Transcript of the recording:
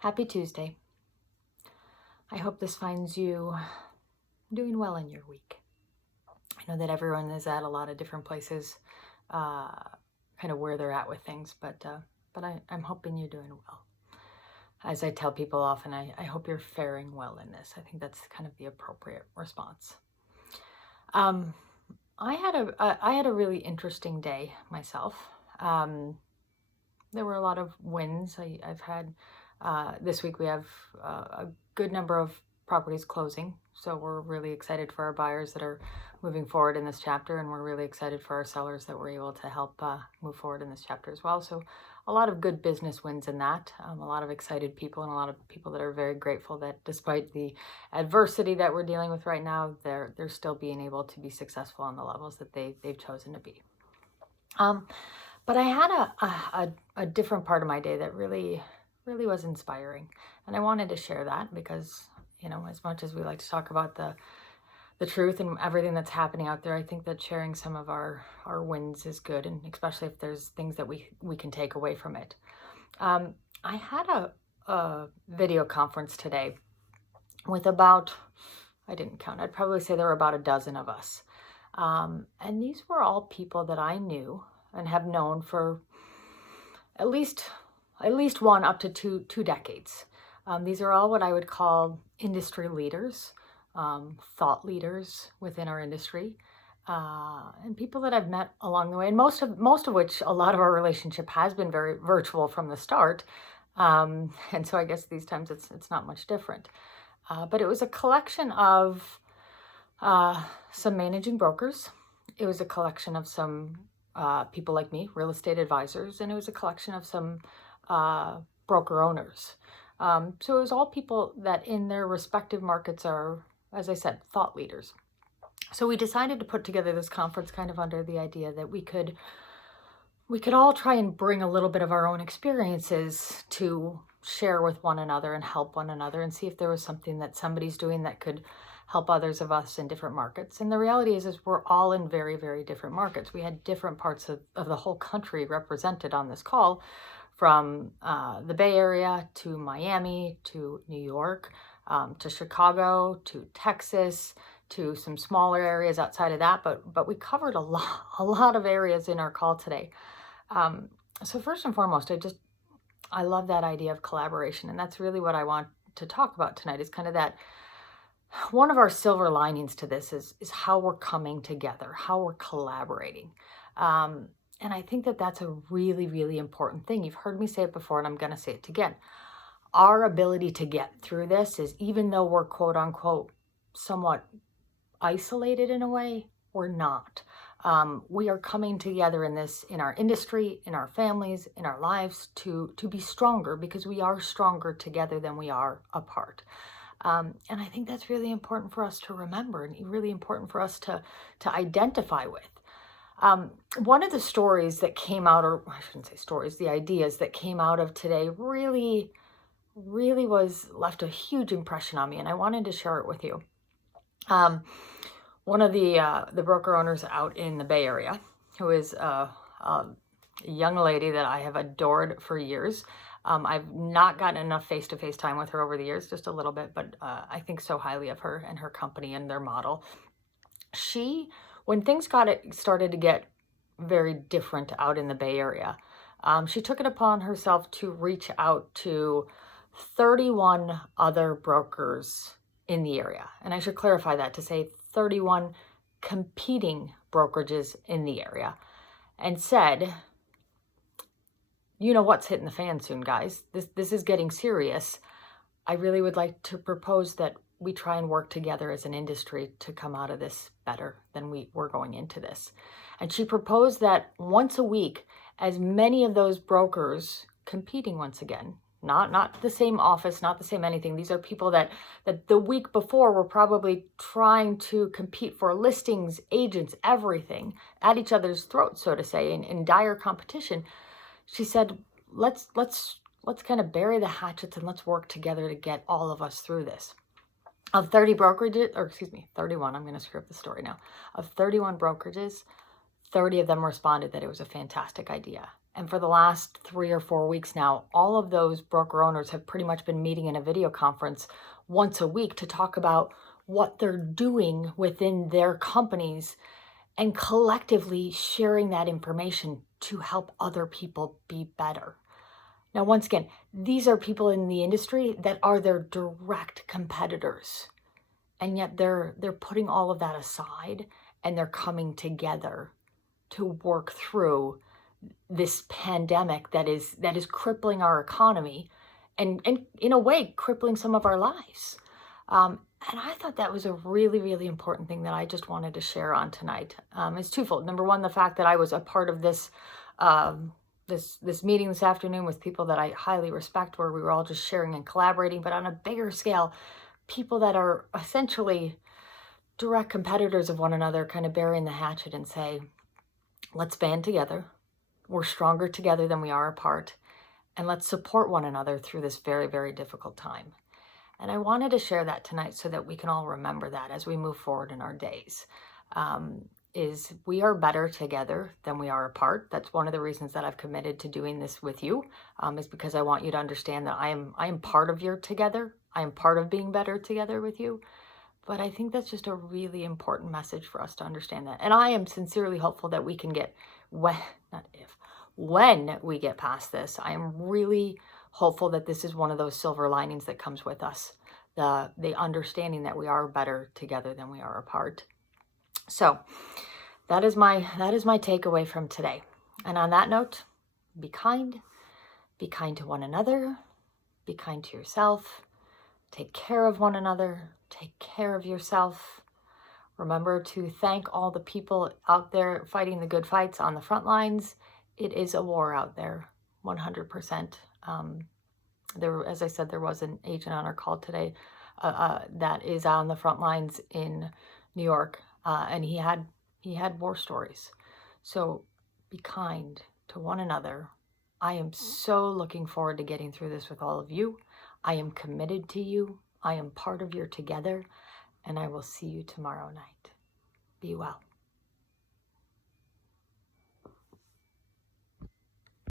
Happy Tuesday. I hope this finds you doing well in your week. I know that everyone is at a lot of different places, kind of where they're at with things, but I'm hoping you're doing well. As I tell people often, I hope you're faring well in this. I think that's kind of the appropriate response. I had a really interesting day myself. There were a lot of wins. I've had this week we have a good number of properties closing, so we're really excited for our buyers that are moving forward in this chapter, and we're really excited for our sellers that we're able to help move forward in this chapter as well. So a lot of good business wins in that, a lot of excited people, and a lot of people that are very grateful that despite the adversity that we're dealing with right now, they're still being able to be successful on the levels that they've chosen to be. But I had a different part of my day that really was inspiring, and I wanted to share that because, you know, as much as we like to talk about the truth and everything that's happening out there, I think that sharing some of our wins is good, and especially if there's things that we can take away from it. I had a video conference today with about, I didn't count, I'd probably say there were about a dozen of us. And these were all people that I knew and have known for at least one up to two decades. These are all what I would call industry leaders, thought leaders within our industry, and people that I've met along the way, and most of which, a lot of our relationship has been very virtual from the start, and so I guess these times it's not much different. But it was a collection of some managing brokers. It was a collection of some people like me, real estate advisors, and it was a collection of some broker owners. So it was all people that in their respective markets are, as I said, thought leaders. So we decided to put together this conference kind of under the idea that we could all try and bring a little bit of our own experiences to share with one another and help one another, and see if there was something that somebody's doing that could help others of us in different markets. And the reality is we're all in very, very different markets. We had different parts of the whole country represented on this call, from the Bay Area to Miami to New York, to Chicago to Texas, to some smaller areas outside of that, but we covered a lot of areas in our call today. So first and foremost, I love that idea of collaboration, and that's really what I want to talk about tonight. Is kind of that one of our silver linings to this is how we're coming together, how we're collaborating. And I think that that's a really, really important thing. You've heard me say it before, and I'm going to say it again. Our ability to get through this is, even though we're quote unquote somewhat isolated in a way, we're not. We are coming together in this, in our industry, in our families, in our lives, to be stronger, because we are stronger together than we are apart. And I think that's really important for us to remember, and really important for us to identify with. One of the stories that came out, or I shouldn't say stories, the ideas that came out of today really left a huge impression on me, and I wanted to share it with you. One of the broker owners out in the Bay Area, who is a young lady that I have adored for years. I've not gotten enough face-to-face time with her over the years, just a little bit, but I think so highly of her and her company and their model. When things started to get very different out in the Bay Area, she took it upon herself to reach out to 31 other brokers in the area. And I should clarify that to say 31 competing brokerages in the area, and said, you know what's hitting the fan soon, guys. This is getting serious. I really would like to propose that we try and work together as an industry to come out of this better than we were going into this. And she proposed that once a week, as many of those brokers competing once again, not the same office, not the same anything. These are people that the week before were probably trying to compete for listings, agents, everything, at each other's throats, so to say, in dire competition. She said, let's kind of bury the hatchets and let's work together to get all of us through this. Of 31, I'm going to screw up the story now. Of 31 brokerages, 30 of them responded that it was a fantastic idea. And for the last 3 or 4 weeks now, all of those broker owners have pretty much been meeting in a video conference once a week to talk about what they're doing within their companies and collectively sharing that information to help other people be better. Now, once again, these are people in the industry that are their direct competitors. And yet they're putting all of that aside and they're coming together to work through this pandemic that is crippling our economy and in a way crippling some of our lives. And I thought that was a really, really important thing that I just wanted to share on tonight. It's twofold. Number one, the fact that I was a part of this this meeting this afternoon with people that I highly respect, where we were all just sharing and collaborating, but on a bigger scale, people that are essentially direct competitors of one another kind of burying the hatchet and say, let's band together. We're stronger together than we are apart. And let's support one another through this very, very difficult time. And I wanted to share that tonight so that we can all remember that as we move forward in our days. Is we are better together than we are apart. That's one of the reasons that I've committed to doing this with you, is because I want you to understand that I am part of your together. I am part of being better together with you. But I think that's just a really important message for us to understand that. And I am sincerely hopeful that we can get, when we get past this, I am really hopeful that this is one of those silver linings that comes with us. The understanding that we are better together than we are apart. So that is my takeaway from today. And on that note, be kind to one another, be kind to yourself, take care of one another, take care of yourself. Remember to thank all the people out there fighting the good fights on the front lines. It is a war out there, 100%. As I said, there was an agent on our call today that is on the front lines in New York, and he had war stories. So be kind to one another. I am so looking forward to getting through this with all of you. I am committed to you. I am part of your together, and I will see you tomorrow night. Be well.